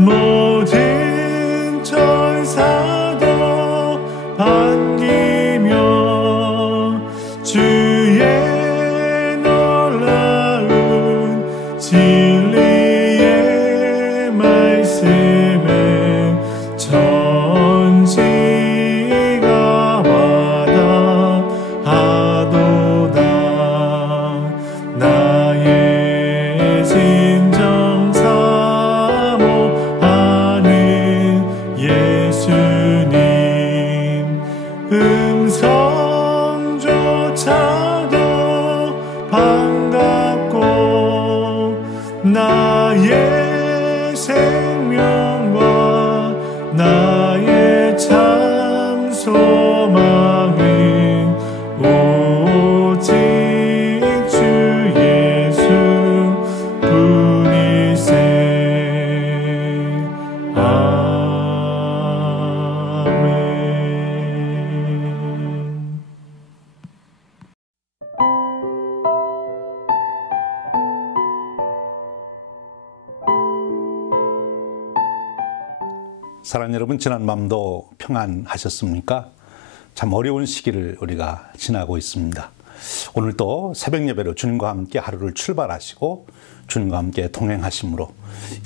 모든 천사도 반기며 주의 놀라운 진리의 말씀에 천지가 와닿아도다. 나의 진정 사모하는 예수님 음성조차도 반갑고 나의 생명과 나의 참 소망은 오직 주 예수 뿐이세. 아멘. 사랑하는 여러분, 지난 밤도 평안하셨습니까? 참 어려운 시기를 우리가 지나고 있습니다. 오늘도 새벽 예배로 주님과 함께 하루를 출발하시고 주님과 함께 동행하심으로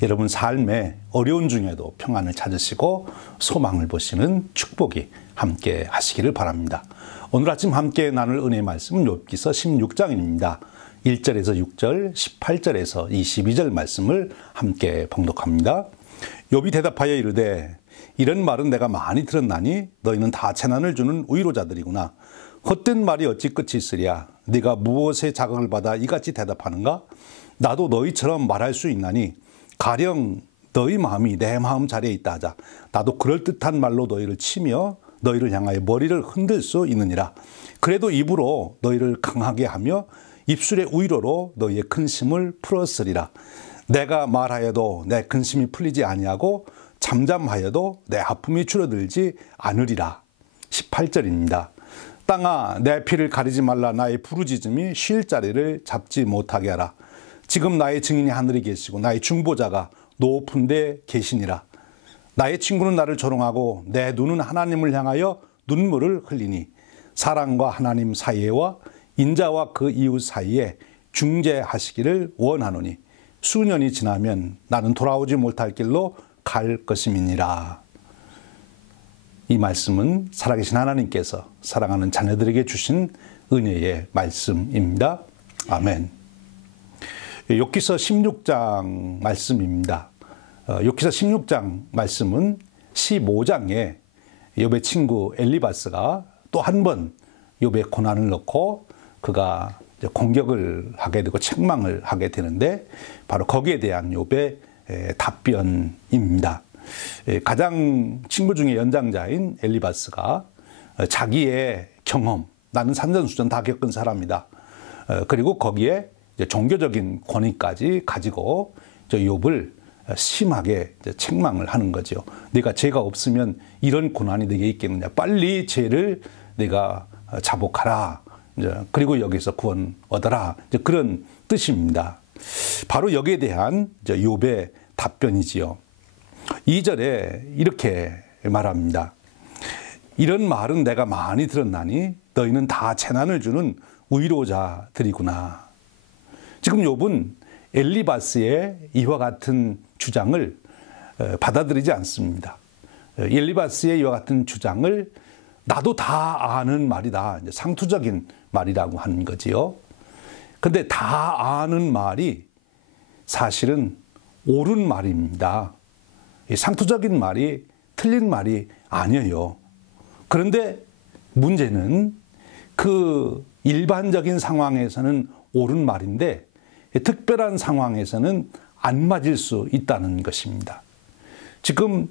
여러분 삶의 어려운 중에도 평안을 찾으시고 소망을 보시는 축복이 함께 하시기를 바랍니다. 오늘 아침 함께 나눌 은혜의 말씀은 욥기서 16장입니다. 1절에서 6절, 18절에서 22절 말씀을 함께 봉독합니다. 욥이 대답하여 이르되 이런 말은 내가 많이 들었나니 너희는 다 재난을 주는 위로자들이구나. 헛된 말이 어찌 끝이 있으랴. 네가 무엇에 자극을 받아 이같이 대답하는가? 나도 너희처럼 말할 수 있나니 가령 너희 마음이 내 마음 자리에 있다 하자. 나도 그럴듯한 말로 너희를 치며 너희를 향하여 머리를 흔들 수 있느니라. 그래도 입으로 너희를 강하게 하며 입술의 위로로 너희의 근심을 풀었으리라. 내가 말하여도 내 근심이 풀리지 아니하고 잠잠하여도 내 아픔이 줄어들지 않으리라. 18절입니다. 땅아 내 피를 가리지 말라. 나의 부르짖음이 쉴 자리를 잡지 못하게 하라. 지금 나의 증인이 하늘에 계시고 나의 중보자가 높은 데 계시니라. 나의 친구는 나를 조롱하고 내 눈은 하나님을 향하여 눈물을 흘리니 사람과 하나님 사이에와 인자와 그 이웃 사이에 중재하시기를 원하노니 수년이 지나면 나는 돌아오지 못할 길로 갈 것임이니라. 이 말씀은 살아계신 하나님께서 사랑하는 자녀들에게 주신 은혜의 말씀입니다. 아멘. 욥기서 16장 말씀입니다. 욥기서 16장 말씀은 15장에 욥의 친구 엘리바스가 또 한 번 욥의 고난을 넣고 그가 공격을 하게 되고 책망을 하게 되는데 바로 거기에 대한 욥의 답변입니다. 가장 친구 중에 연장자인 엘리바스가 자기의 경험, 나는 산전수전 다 겪은 사람이다. 그리고 거기에 종교적인 권위까지 가지고 욥을 심하게 책망을 하는 거죠. 네가 죄가 없으면 이런 고난이 네게 있겠느냐. 빨리 죄를 네가 자복하라. 그리고 여기서 구원 얻어라. 그런 뜻입니다. 바로 여기에 대한 욥의 답변이지요. 2절에 이렇게 말합니다. 이런 말은 내가 많이 들었나니 너희는 다 재난을 주는 위로자들이구나. 지금 욥은 엘리바스의 이와 같은 주장을 받아들이지 않습니다. 엘리바스의 이와 같은 주장을 나도 다 아는 말이다. 상투적인 말이라고 하는 거지요. 근데 다 아는 말이 사실은 옳은 말입니다. 상투적인 말이 틀린 말이 아니에요. 그런데 문제는 그 일반적인 상황에서는 옳은 말인데 특별한 상황에서는 안 맞을 수 있다는 것입니다. 지금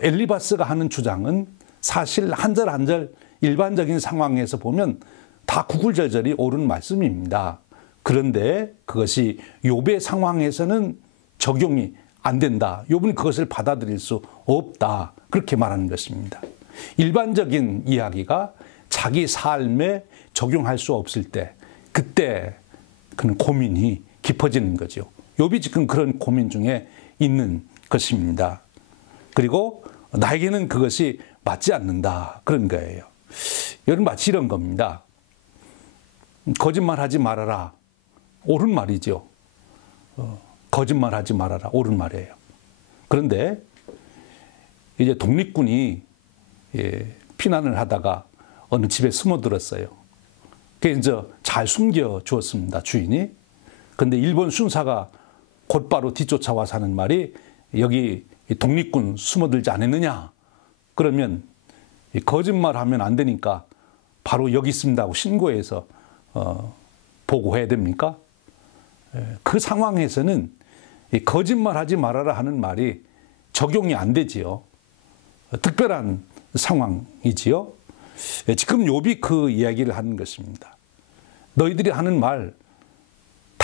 엘리바스가 하는 주장은 사실 한 절 한 절 일반적인 상황에서 보면 다 구구절절이 옳은 말씀입니다. 그런데 그것이 욥의 상황에서는 적용이 안 된다. 욥은 그것을 받아들일 수 없다. 그렇게 말하는 것입니다. 일반적인 이야기가 자기 삶에 적용할 수 없을 때 그때 그는 고민이 깊어지는 거죠. 욥이 지금 그런 고민 중에 있는 것입니다. 그리고 나에게는 그것이 맞지 않는다. 그런 거예요. 여러분 마치 이런 겁니다. 거짓말하지 말아라. 옳은 말이죠. 거짓말하지 말아라. 옳은 말이에요. 그런데 이제 독립군이 피난을 하다가 어느 집에 숨어들었어요. 그래서 이제 잘 숨겨 주었습니다. 주인이. 그런데 일본 순사가 곧바로 뒤쫓아와서 하는 말이 여기 독립군 숨어들지 않았느냐. 그러면 거짓말하면 안 되니까 바로 여기 있습니다 하고 신고해서 보고해야 됩니까? 그 상황에서는 거짓말하지 말아라 하는 말이 적용이 안 되지요. 특별한 상황이지요. 지금 욥이 그 이야기를 하는 것입니다. 너희들이 하는 말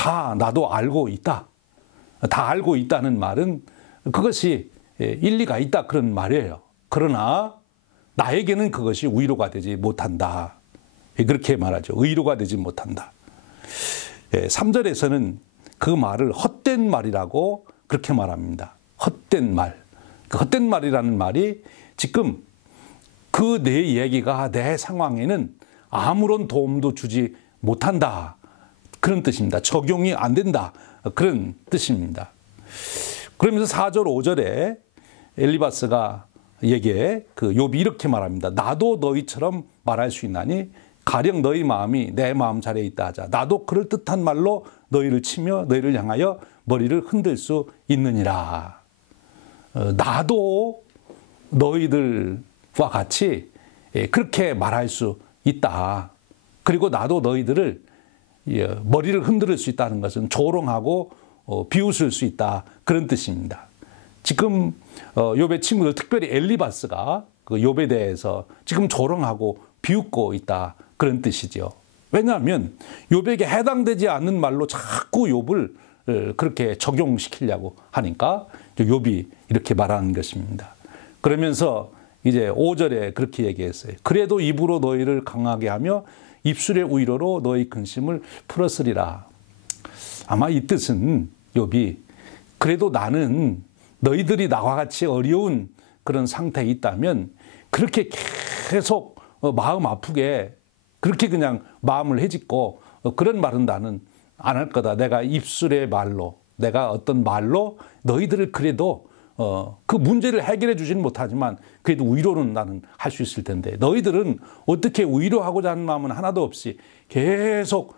다 나도 알고 있다. 다 알고 있다는 말은 그것이 일리가 있다 그런 말이에요. 그러나 나에게는 그것이 위로가 되지 못한다. 그렇게 말하죠. 의로가 되지 못한다. 3절에서는 그 말을 헛된 말이라고 그렇게 말합니다. 헛된 말. 그 헛된 말이라는 말이 지금 그 내 이야기가 내 상황에는 아무런 도움도 주지 못한다. 그런 뜻입니다. 적용이 안 된다. 그런 뜻입니다. 그러면서 4절, 5절에 엘리바스가 에게 그 욥이 이렇게 말합니다. 나도 너희처럼 말할 수 있나니 가령 너희 마음이 내 마음 자리에 있다 하자. 나도 그럴듯한 말로 너희를 치며 너희를 향하여 머리를 흔들 수 있느니라. 나도 너희들과 같이 그렇게 말할 수 있다. 그리고 나도 너희들을 머리를 흔들 수 있다는 것은 조롱하고 비웃을 수 있다. 그런 뜻입니다. 지금 욥의 친구들, 특별히 엘리바스가 그 욥에 대해서 지금 조롱하고 비웃고 있다. 그런 뜻이죠. 왜냐하면 욥에게 해당되지 않는 말로 자꾸 욥을 그렇게 적용시키려고 하니까 욥이 이렇게 말하는 것입니다. 그러면서 이제 5절에 그렇게 얘기했어요. 그래도 입으로 너희를 강하게 하며 입술의 위로로 너희 근심을 풀었으리라. 아마 이 뜻은 욥이 그래도 나는 너희들이 나와 같이 어려운 그런 상태에 있다면 그렇게 계속 마음 아프게 그렇게 그냥 마음을 헤집고 그런 말은 나는 안 할 거다. 내가 입술의 말로, 내가 어떤 말로 너희들을 그래도 그 문제를 해결해 주지는 못하지만 그래도 위로는 나는 할 수 있을 텐데 너희들은 어떻게 위로하고자 하는 마음은 하나도 없이 계속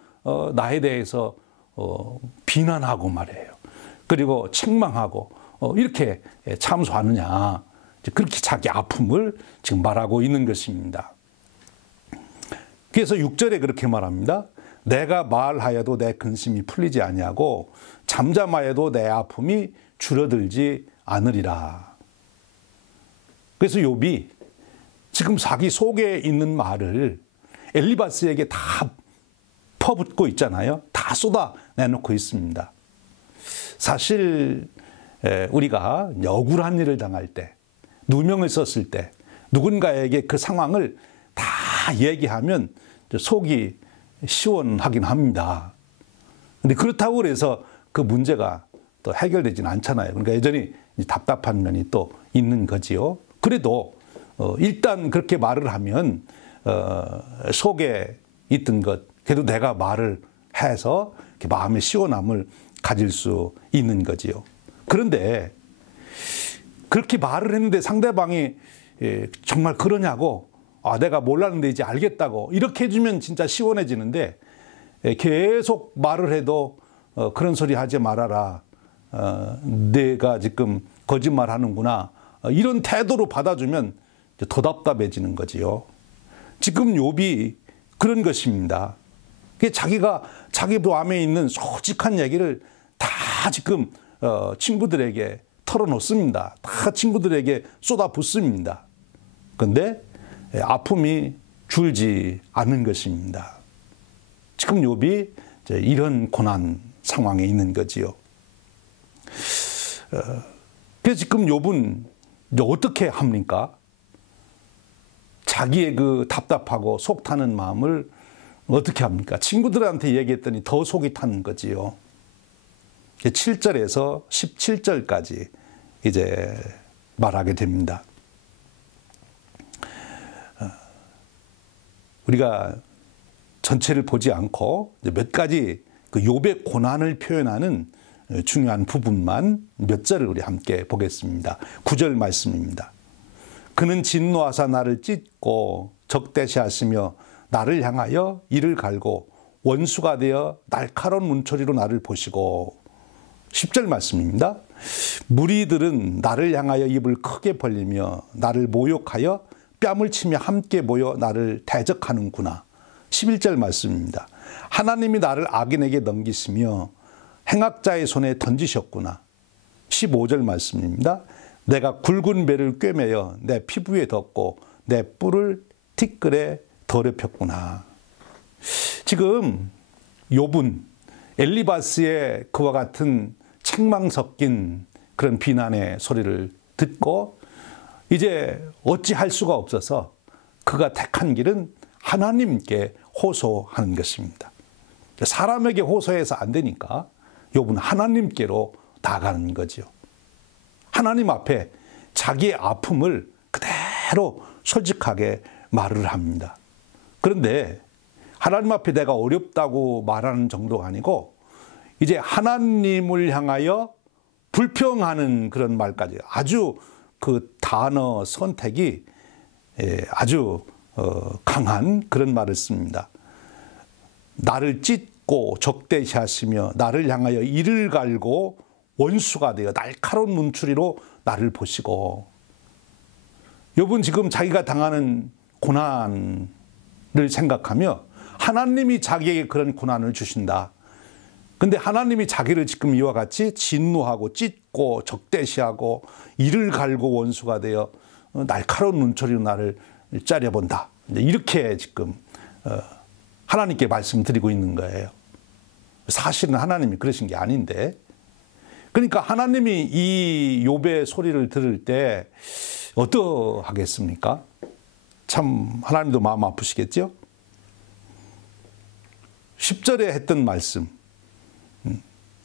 나에 대해서 비난하고 말해요. 그리고 책망하고 이렇게 참소하느냐. 그렇게 자기 아픔을 지금 말하고 있는 것입니다. 그래서 6절에 그렇게 말합니다. 내가 말하여도 내 근심이 풀리지 아니하고 잠잠하여도 내 아픔이 줄어들지 않으리라. 그래서 욥이 지금 자기 속에 있는 말을 엘리바스에게 다 퍼붓고 있잖아요. 다 쏟아내놓고 있습니다. 사실 우리가 억울한 일을 당할 때, 누명을 썼을 때 누군가에게 그 상황을 다 얘기하면 속이 시원하긴 합니다. 근데 그렇다고 해서 그 문제가 또 해결되지는 않잖아요. 그러니까 여전히 답답한 면이 또 있는 거지요. 그래도 일단 그렇게 말을 하면 속에 있던 것, 그래도 내가 말을 해서 이렇게 마음의 시원함을 가질 수 있는 거지요. 그런데 그렇게 말을 했는데 상대방이 정말 그러냐고, 내가 몰랐는데 이제 알겠다고 이렇게 해주면 진짜 시원해지는데 계속 말을 해도 그런 소리 하지 말아라. 내가 지금 거짓말하는구나. 이런 태도로 받아주면 더 답답해지는 거지요. 지금 욥이 그런 것입니다. 자기가 자기 마음에 있는 솔직한 얘기를 다 지금 친구들에게 털어놓습니다. 다 친구들에게 쏟아붓습니다. 그런데 아픔이 줄지 않는 것입니다. 지금 욥이 이런 고난 상황에 있는 거지요. 그래서 지금 욥은 어떻게 합니까? 자기의 그 답답하고 속 타는 마음을 어떻게 합니까? 친구들한테 얘기했더니 더 속이 타는 거지요. 7절에서 17절까지 이제 말하게 됩니다. 우리가 전체를 보지 않고 몇 가지 그 욥의 고난을 표현하는 중요한 부분만 몇 절을 우리 함께 보겠습니다. 9절 말씀입니다. 그는 진노하사 나를 찢고 적대시하시며 나를 향하여 이를 갈고 원수가 되어 날카로운 문초리로 나를 보시고 10절 말씀입니다. 무리들은 나를 향하여 입을 크게 벌리며 나를 모욕하여 뺨을 치며 함께 모여 나를 대적하는구나. 11절 말씀입니다. 하나님이 나를 악인에게 넘기시며 행악자의 손에 던지셨구나. 15절 말씀입니다. 내가 굵은 배를 꿰매어 내 피부에 덮고 내 뿔을 티끌에 더럽혔구나. 지금 욥은 엘리바스의 그와 같은 책망 섞인 그런 비난의 소리를 듣고 이제 어찌할 수가 없어서 그가 택한 길은 하나님께 호소하는 것입니다. 사람에게 호소해서 안 되니까 욥은 하나님께로 나가는 거죠. 하나님 앞에 자기의 아픔을 그대로 솔직하게 말을 합니다. 그런데 하나님 앞에 내가 어렵다고 말하는 정도가 아니고 이제 하나님을 향하여 불평하는 그런 말까지 아주 그 단어 선택이 아주 강한 그런 말을 씁니다. 나를 찢고 적대시하시며 나를 향하여 이를 갈고 원수가 되어 날카로운 문추리로 나를 보시고. 욥은 지금 자기가 당하는 고난을 생각하며 하나님이 자기에게 그런 고난을 주신다. 근데 하나님이 자기를 지금 이와 같이 진노하고 찢고 적대시하고 이를 갈고 원수가 되어 날카로운 눈초리로 나를 째려본다. 이렇게 지금 하나님께 말씀드리고 있는 거예요. 사실은 하나님이 그러신 게 아닌데. 그러니까 하나님이 이 욥의 소리를 들을 때 어떠하겠습니까? 참 하나님도 마음 아프시겠죠? 10절에 했던 말씀.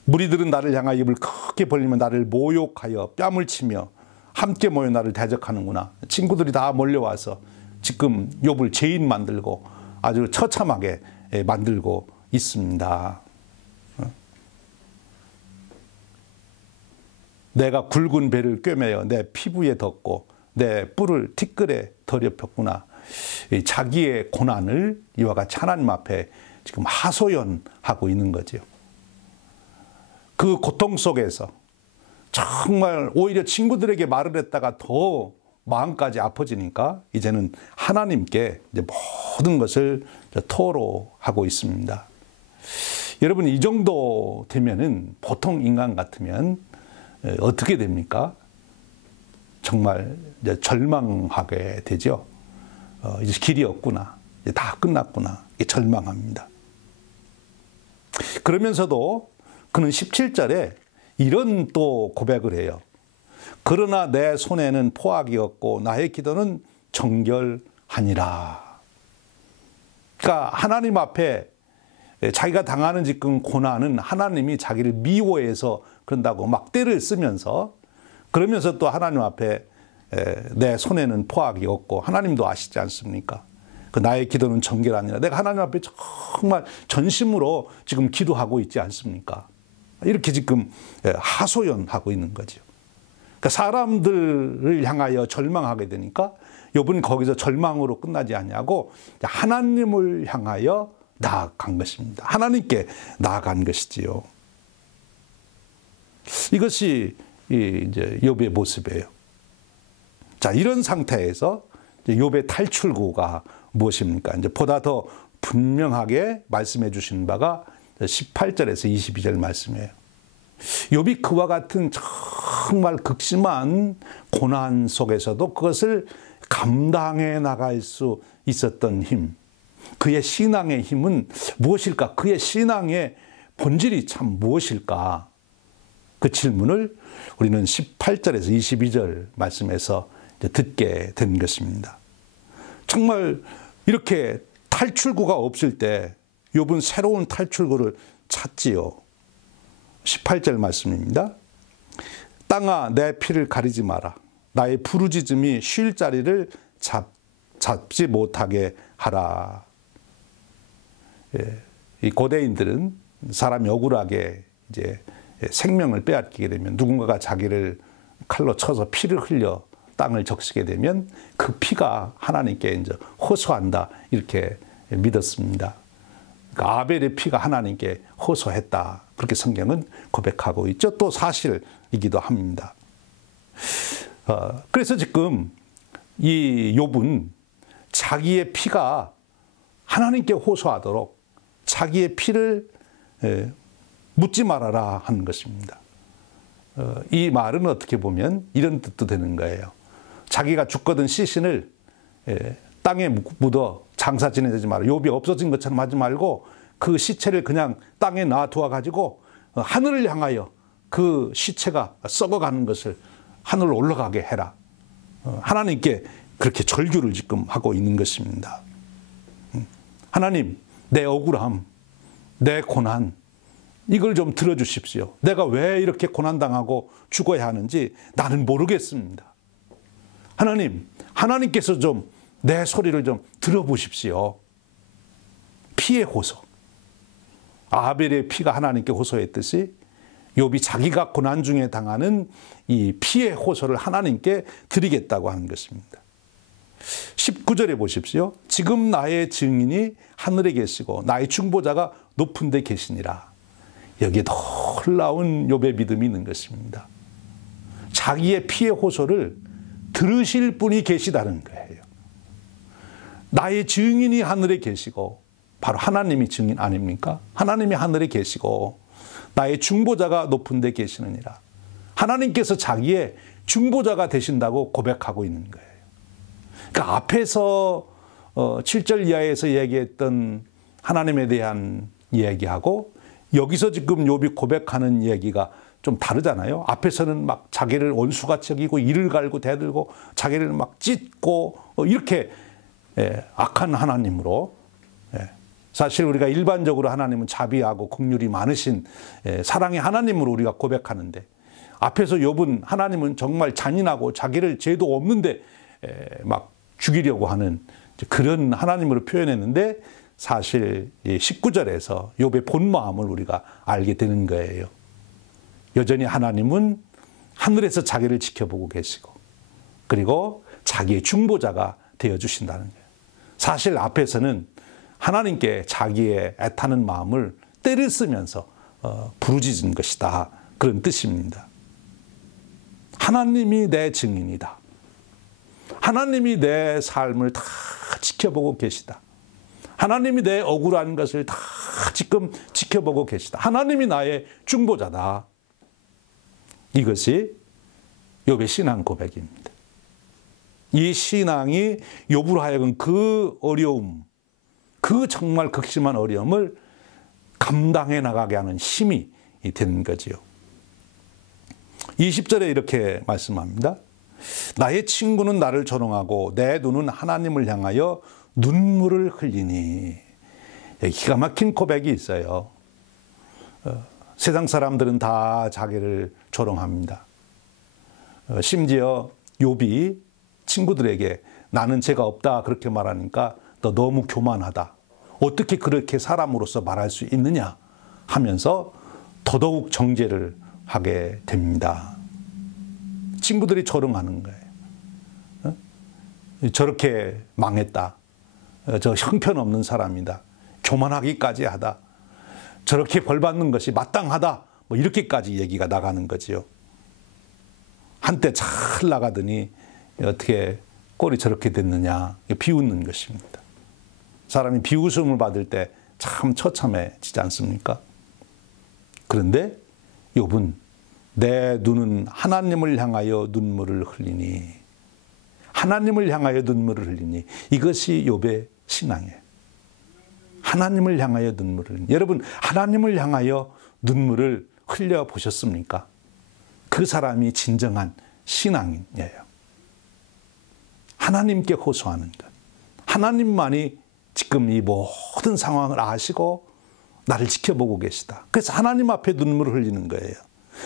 무리들은 나를 향하여 입을 크게 벌리며 나를 모욕하여 뺨을 치며 함께 모여 나를 대적하는구나. 친구들이 다 몰려와서 지금 욥을 죄인 만들고 아주 처참하게 만들고 있습니다. 내가 굵은 배를 꿰매어 내 피부에 덮고 내 뿔을 티끌에 더럽혔구나. 자기의 고난을 이와 같이 하나님 앞에 지금 하소연하고 있는 거죠. 그 고통 속에서 정말 오히려 친구들에게 말을 했다가 더 마음까지 아파지니까 이제는 하나님께 이제 모든 것을 토로하고 있습니다. 여러분, 이 정도 되면은 보통 인간 같으면 어떻게 됩니까? 정말 이제 절망하게 되죠. 이제 길이 없구나. 이제 다 끝났구나. 절망합니다. 그러면서도 그는 17절에 이런 또 고백을 해요. 그러나 내 손에는 포악이 없고 나의 기도는 정결하니라. 그러니까 하나님 앞에 자기가 당하는 지금 고난은 하나님이 자기를 미워해서 그런다고 막 떼를 쓰면서 그러면서 또 하나님 앞에 내 손에는 포악이 없고 하나님도 아시지 않습니까? 그 나의 기도는 정결하니라. 내가 하나님 앞에 정말 전심으로 지금 기도하고 있지 않습니까? 이렇게 지금 하소연하고 있는 거죠. 그러니까 사람들을 향하여 절망하게 되니까 욥은 거기서 절망으로 끝나지 않냐고 하나님을 향하여 나아간 것입니다. 하나님께 나아간 것이지요. 이것이 이제 욥의 모습이에요. 자, 이런 상태에서 욥의 탈출구가 무엇입니까? 이제 보다 더 분명하게 말씀해 주신 바가 18절에서 22절 말씀이에요. 욥이 그와 같은 정말 극심한 고난 속에서도 그것을 감당해 나갈 수 있었던 힘, 그의 신앙의 힘은 무엇일까? 그의 신앙의 본질이 참 무엇일까? 그 질문을 우리는 18절에서 22절 말씀에서 듣게 된 것입니다. 정말 이렇게 탈출구가 없을 때 욥은 새로운 탈출구를 찾지요. 18절 말씀입니다. 땅아 내 피를 가리지 마라. 나의 부르짖음이 쉴 자리를 잡지 못하게 하라. 예, 이 고대인들은 사람이 억울하게 이제 생명을 빼앗기게 되면 누군가가 자기를 칼로 쳐서 피를 흘려 땅을 적시게 되면 그 피가 하나님께 이제 호소한다 이렇게 믿었습니다. 그러니까 아벨의 피가 하나님께 호소했다 그렇게 성경은 고백하고 있죠. 또 사실이기도 합니다. 그래서 지금 이 욥은 자기의 피가 하나님께 호소하도록 자기의 피를 묻지 말아라 하는 것입니다. 이 말은 어떻게 보면 이런 뜻도 되는 거예요. 자기가 죽거든 시신을 땅에 묻어 장사 지내지 마라. 욥이 없어진 것처럼 하지 말고 그 시체를 그냥 땅에 놔두어 가지고 하늘을 향하여 그 시체가 썩어가는 것을 하늘로 올라가게 해라. 하나님께 그렇게 절규를 지금 하고 있는 것입니다. 하나님, 내 억울함, 내 고난, 이걸 좀 들어주십시오. 내가 왜 이렇게 고난당하고 죽어야 하는지 나는 모르겠습니다. 하나님, 하나님께서 좀 내 소리를 좀 들어보십시오. 피의 호소. 아벨의 피가 하나님께 호소했듯이 욥이 자기가 고난 중에 당하는 이 피의 호소를 하나님께 드리겠다고 하는 것입니다. 19절에 보십시오. 지금 나의 증인이 하늘에 계시고 나의 중보자가 높은 데 계시니라. 여기에 놀라운 욥의 믿음이 있는 것입니다. 자기의 피의 호소를 들으실 분이 계시다는 거예요. 나의 증인이 하늘에 계시고 바로 하나님이 증인 아닙니까? 하나님이 하늘에 계시고 나의 중보자가 높은 데 계시느니라. 하나님께서 자기의 중보자가 되신다고 고백하고 있는 거예요. 그러니까 앞에서 7절 이하에서 얘기했던 하나님에 대한 이야기하고 여기서 지금 욥이 고백하는 얘기가 좀 다르잖아요. 앞에서는 막 자기를 원수같이 여기고 이를 갈고 대들고 자기를 막 찢고 이렇게 악한 하나님으로, 사실 우리가 일반적으로 하나님은 자비하고 긍휼이 많으신 사랑의 하나님으로 우리가 고백하는데 앞에서 욥은 하나님은 정말 잔인하고 자기를 죄도 없는데 막 죽이려고 하는 그런 하나님으로 표현했는데 사실 19절에서 욥의 본 마음을 우리가 알게 되는 거예요. 여전히 하나님은 하늘에서 자기를 지켜보고 계시고 그리고 자기의 중보자가 되어주신다는 거예요. 사실 앞에서는 하나님께 자기의 애타는 마음을 때를 쓰면서 부르짖은 것이다. 그런 뜻입니다. 하나님이 내 증인이다. 하나님이 내 삶을 다 지켜보고 계시다. 하나님이 내 억울한 것을 다 지금 지켜보고 계시다. 하나님이 나의 중보자다. 이것이 욥의 신앙 고백입니다. 이 신앙이 욥으로 하여금 그 어려움, 그 정말 극심한 어려움을 감당해 나가게 하는 힘이 되는 거지요. 20절에 이렇게 말씀합니다. 나의 친구는 나를 조롱하고 내 눈은 하나님을 향하여 눈물을 흘리니. 기가 막힌 고백이 있어요. 세상 사람들은 다 자기를 조롱합니다. 심지어 욥이 친구들에게 나는 죄가 없다 그렇게 말하니까 너 너무 교만하다. 어떻게 그렇게 사람으로서 말할 수 있느냐 하면서 더더욱 정죄를 하게 됩니다. 친구들이 조롱하는 거예요. 저렇게 망했다. 저 형편없는 사람이다. 교만하기까지 하다. 저렇게 벌받는 것이 마땅하다. 뭐 이렇게까지 얘기가 나가는 거지요. 한때 잘 나가더니 어떻게 꼴이 저렇게 됐느냐 비웃는 것입니다. 사람이 비웃음을 받을 때 참 처참해지지 않습니까? 그런데 욥은 내 눈은 하나님을 향하여 눈물을 흘리니, 하나님을 향하여 눈물을 흘리니, 이것이 욥의 신앙이에요. 하나님을 향하여 눈물을 흘리니. 여러분, 하나님을 향하여 눈물을 흘려 보셨습니까? 그 사람이 진정한 신앙이에요. 하나님께 호소하는 것. 하나님만이 지금 이 모든 상황을 아시고 나를 지켜보고 계시다. 그래서 하나님 앞에 눈물을 흘리는 거예요.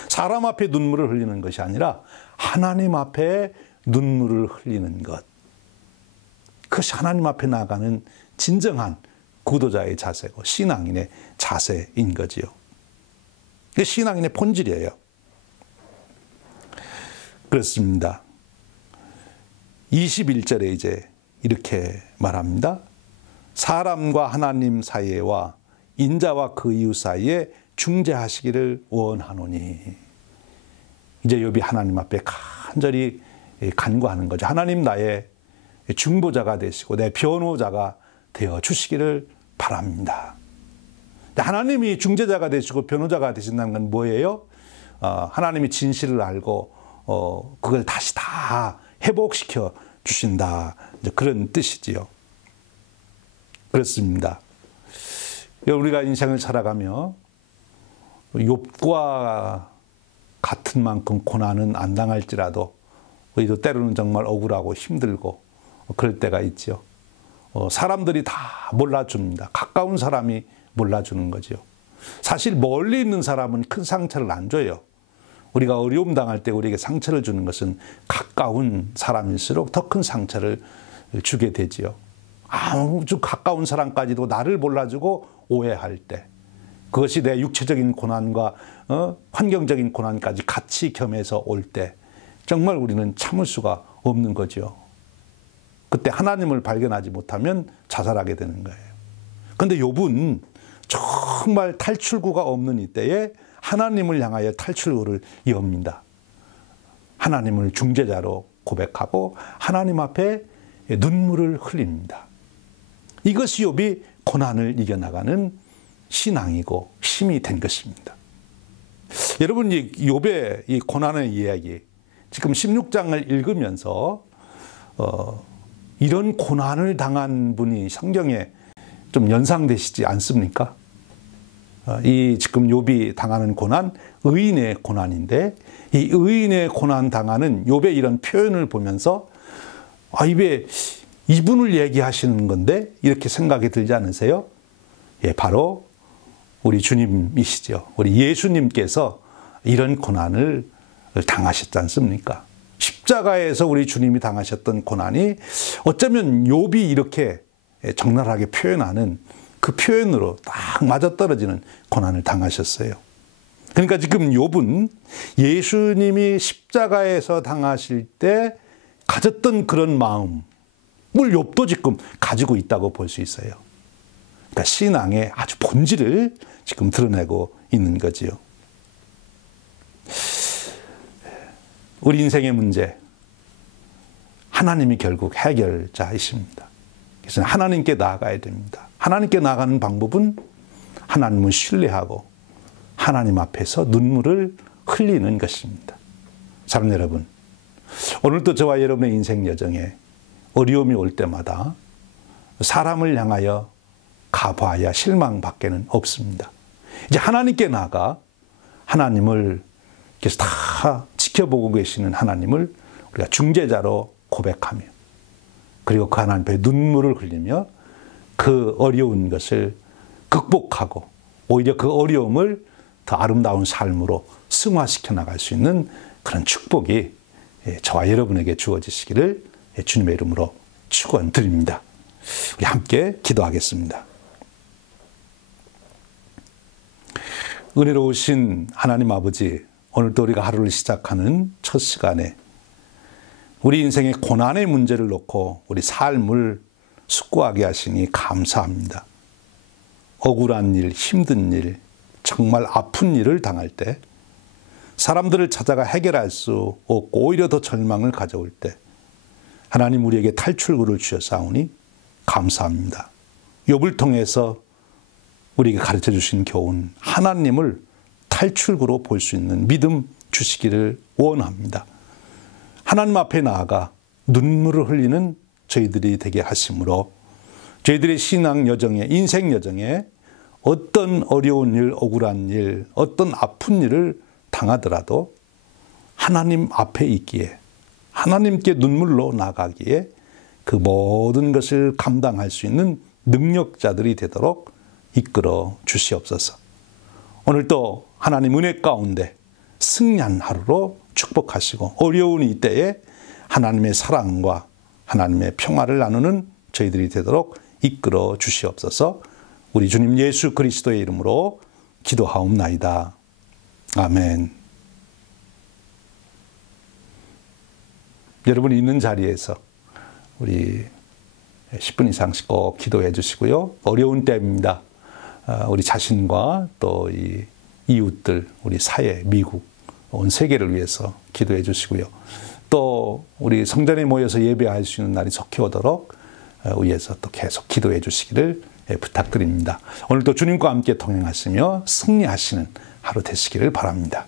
사람 앞에 눈물을 흘리는 것이 아니라 하나님 앞에 눈물을 흘리는 것. 그것이 하나님 앞에 나아가는 진정한 구도자의 자세고 신앙인의 자세인 거지요. 그게 신앙인의 본질이에요. 그렇습니다. 21절에 이제 이렇게 말합니다. 사람과 하나님 사이와 인자와 그 이웃 사이에 중재하시기를 원하노니. 이제 욥이 하나님 앞에 간절히 간구하는 거죠. 하나님 나의 중보자가 되시고 내 변호자가 되어 주시기를 바랍니다. 하나님이 중재자가 되시고 변호자가 되신다는 건 뭐예요? 하나님이 진실을 알고 그걸 다시 다 회복시켜 주신다. 그런 뜻이지요. 그렇습니다. 우리가 인생을 살아가며 욥과 같은 만큼 고난은 안 당할지라도 우리도 때로는 정말 억울하고 힘들고 그럴 때가 있죠. 사람들이 다 몰라줍니다. 가까운 사람이 몰라주는 거죠. 사실 멀리 있는 사람은 큰 상처를 안 줘요. 우리가 어려움 당할 때 우리에게 상처를 주는 것은 가까운 사람일수록 더 큰 상처를 주게 되지요. 아주 가까운 사람까지도 나를 몰라주고 오해할 때, 그것이 내 육체적인 고난과 환경적인 고난까지 같이 겸해서 올 때 정말 우리는 참을 수가 없는 거죠. 그때 하나님을 발견하지 못하면 자살하게 되는 거예요. 그런데 욥은 정말 탈출구가 없는 이때에 하나님을 향하여 탈출구를 엽니다. 하나님을 중재자로 고백하고 하나님 앞에 눈물을 흘립니다. 이것이 욥이 고난을 이겨나가는 신앙이고 힘이 된 것입니다. 여러분, 이 욥의 이 고난의 이야기, 지금 16장을 읽으면서 이런 고난을 당한 분이 성경에 좀 연상되시지 않습니까? 이 지금 욥이 당하는 고난, 의인의 고난인데, 이 의인의 고난 당하는 욥의 이런 표현을 보면서 입에 이분을 얘기하시는 건데 이렇게 생각이 들지 않으세요? 예, 바로 우리 주님이시죠. 우리 예수님께서 이런 고난을 당하셨지 않습니까? 십자가에서 우리 주님이 당하셨던 고난이 어쩌면 욥이 이렇게 적나라하게 표현하는 그 표현으로 딱 맞아떨어지는 고난을 당하셨어요. 그러니까 지금 욥은 예수님이 십자가에서 당하실 때 가졌던 그런 마음을 욥도 지금 가지고 있다고 볼 수 있어요. 그러니까 신앙의 아주 본질을 지금 드러내고 있는 거지요. 우리 인생의 문제, 하나님이 결국 해결자이십니다. 그래서 하나님께 나아가야 됩니다. 하나님께 나아가는 방법은 하나님을 신뢰하고 하나님 앞에서 눈물을 흘리는 것입니다. 사랑하는 여러분, 오늘도 저와 여러분의 인생 여정에 어려움이 올 때마다 사람을 향하여 가봐야 실망밖에는 없습니다. 이제 하나님께 나아가 하나님을 계속 다 지켜보고 계시는 하나님을 우리가 중재자로 고백하며, 그리고 그 하나님 앞에 눈물을 흘리며 그 어려운 것을 극복하고 오히려 그 어려움을 더 아름다운 삶으로 승화시켜 나갈 수 있는 그런 축복이 저와 여러분에게 주어지시기를 주님의 이름으로 축원드립니다. 우리 함께 기도하겠습니다. 은혜로우신 하나님 아버지, 오늘도 우리가 하루를 시작하는 첫 시간에 우리 인생의 고난의 문제를 놓고 우리 삶을 숙고하게 하시니 감사합니다. 억울한 일, 힘든 일, 정말 아픈 일을 당할 때, 사람들을 찾아가 해결할 수 없고 오히려 더 절망을 가져올 때 하나님 우리에게 탈출구를 주셨사오니 감사합니다. 욥을 통해서 우리에게 가르쳐 주신 교훈, 하나님을 탈출구로 볼 수 있는 믿음 주시기를 원합니다. 하나님 앞에 나아가 눈물을 흘리는 저희들이 되게 하심으로 저희들의 신앙 여정에, 인생 여정에 어떤 어려운 일, 억울한 일, 어떤 아픈 일을 당하더라도 하나님 앞에 있기에, 하나님께 눈물로 나가기에 그 모든 것을 감당할 수 있는 능력자들이 되도록 이끌어 주시옵소서. 오늘도 하나님 은혜 가운데 승리한 하루로 축복하시고 어려운 이때에 하나님의 사랑과 하나님의 평화를 나누는 저희들이 되도록 이끌어 주시옵소서. 우리 주님 예수 그리스도의 이름으로 기도하옵나이다. 아멘. 여러분이 있는 자리에서 우리 10분 이상씩 꼭 기도해 주시고요. 어려운 때입니다. 우리 자신과 또 이 이웃들, 우리 사회, 미국, 온 세계를 위해서 기도해 주시고요. 또 우리 성전에 모여서 예배할 수 있는 날이 속히 오도록 위해서 또 계속 기도해 주시기를 부탁드립니다. 오늘도 주님과 함께 동행하시며 승리하시는 하루 되시기를 바랍니다.